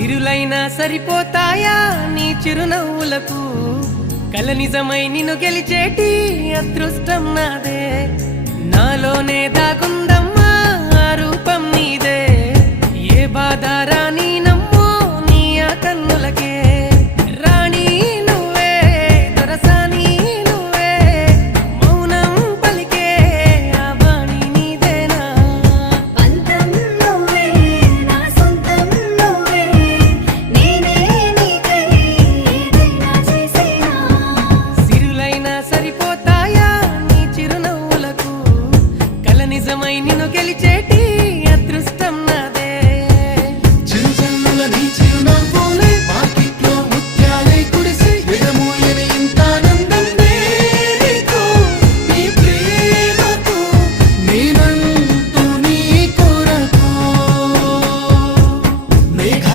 సిరులైనా సరిపోతాయా నీ చిరునవ్వులకు కల నిజమై నిన్ను గెలిచేటి అదృష్టం నాదే నాలోనే దాగుందమ్మా ఆ రూపం నీదే ఏ బాధ రాని